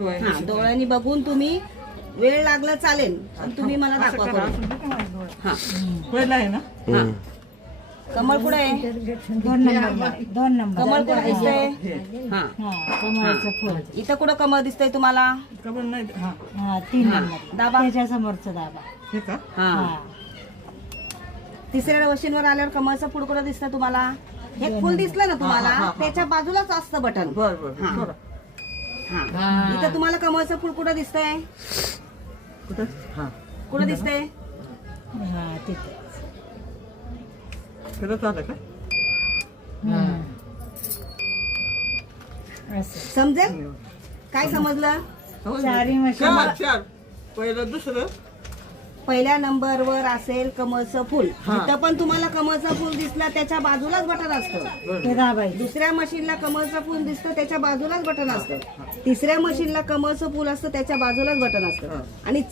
हा, डोळ्यांनी बघून तुम्ही वेळ लागला चालेल पण तुम्ही मला दाखवा करून. हा पहिला आहे ना. हा कमळ पुढे आहे. 2 नंबर कमळ कुठे दिसतंय? हा कमळाचं फुल. इथं कुठं कमळ दिसतंय तुम्हाला? कमळ नाही. हा 3 नंबर दाबा. त्याच्या समोरचं दाबा. हे का. हा तिसऱ्या मशीनवर आल्यावर कमळचं फूल कुठं दिसतं तुम्हाला? हे फुल दिसलं ना तुम्हाला त्याच्या बाजूलाच असतं बटन. बर बर. हा इथं तुम्हाला कमळचं फूल कुठं दिसतंय? कुठं. हा कुठं दिसतंय? हा तिथे. फिरत आलं का. असं समजेल? काय समजलं? चारी मशीन. चार. पहिलं दुसरं. पहिल्या नंबरवर असेल कमळचं फुल. इथं पण तुम्हाला कमळचं फुल दिसलं त्याच्या बाजूलाच बटन असतं. ते दाबायचं. दुसऱ्या मशीनला कमळचं फुल दिसतं त्याच्या बाजूलाच बटन असतं. तिसऱ्या मशीनला कमळचं फुल असतं त्याच्या बाजूलाच बटन असतं. आणि